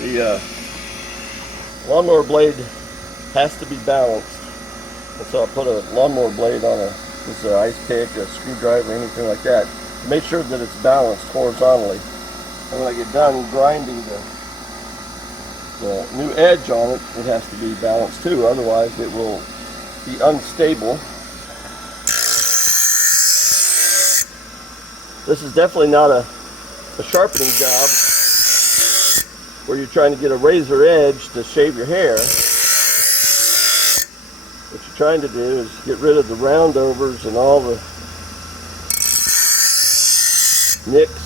The lawnmower blade has to be balanced, and so I put a lawnmower blade on this is an ice pick, a screwdriver, anything like that, to make sure that it's balanced horizontally. And when I get done grinding the new edge on it, it has to be balanced too, otherwise it will be unstable. This is definitely not a sharpening job where you're trying to get a razor edge to shave your hair. What you're trying to do is get rid of the roundovers and all the nicks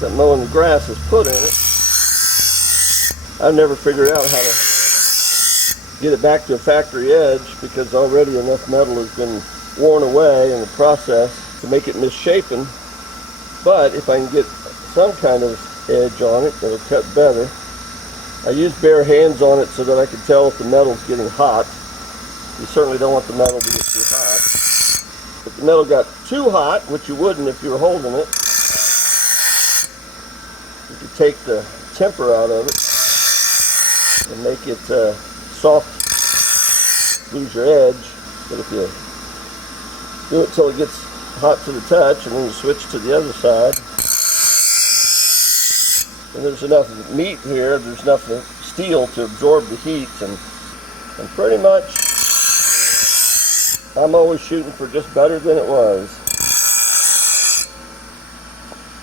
that mowing the grass has put in it. I've never figured out how to get it back to a factory edge because already enough metal has been worn away in the process to make it misshapen. But if I can get some kind of edge on it that'll cut better. I use bare hands on it so that I can tell if the metal's getting hot. You certainly don't want the metal to get too hot. If the metal got too hot, which you wouldn't if you were holding it, you could take the temper out of it and make it soft, lose your edge. But if you do it till it gets hot to the touch and then you switch to the other side, and there's enough meat here, there's enough steel to absorb the heat, and pretty much I'm always shooting for just better than it was.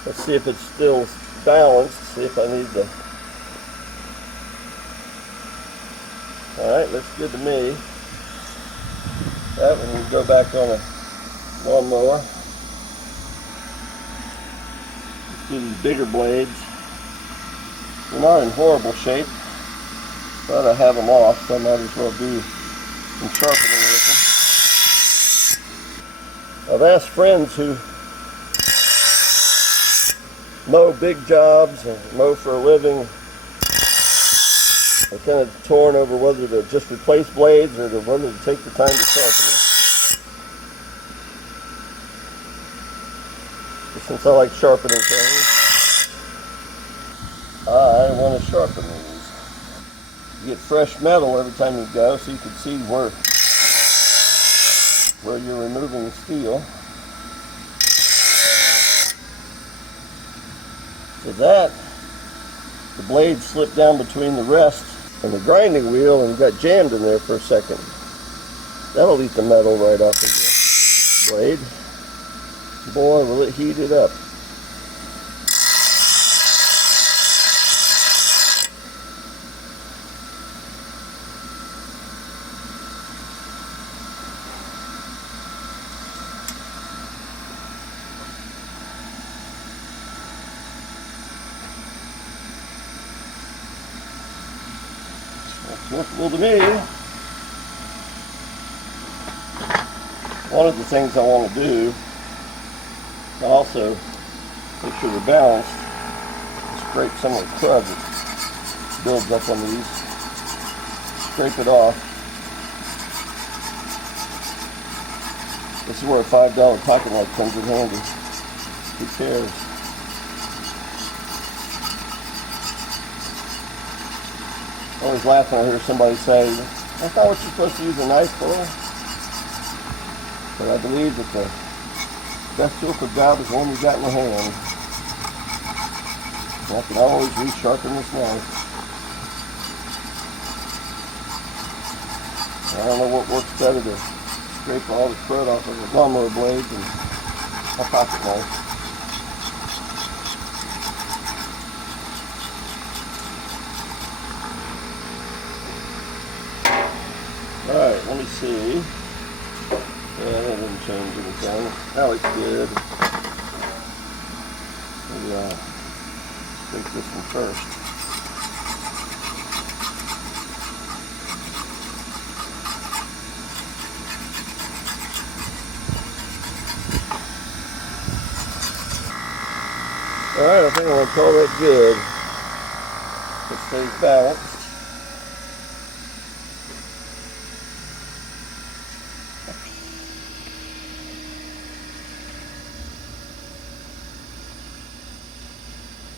Let's see if it's still balanced, see if I need the... Alright, looks good to me. That one will go back on a lawnmower. Let's do these bigger blades. They're not in horrible shape, but I have them off, so I might as well do some sharpening with them. I've asked friends who mow big jobs and mow for a living. They're kind of torn over whether to just replace blades or whether to take the time to sharpen them. But since I like sharpening things, I want to sharpen these. You get fresh metal every time you go, so you can see where you're removing the steel. So that, the blade slipped down between the rest and the grinding wheel and got jammed in there for a second. That'll eat the metal right off of the blade. Boy, will it heat it up. Looks good to me. One of the things I want to do, also make sure they're balanced, scrape some of the crud that builds up on these, scrape it off. This is where a $5 pocket knife comes in handy. Who cares? I always laugh when I hear somebody say, "That's not what you're supposed to use a knife for." But I believe that the best tool for the job is the one you got in the hand. And I can always resharpen this knife. I don't know what works better to scrape all the crud off of a lawnmower blade than a pocket knife. Alright, let me see. Yeah, that didn't change anything. That looks good. Maybe I'll take this one first. Alright, I think I'm going to call that good. It stays balanced.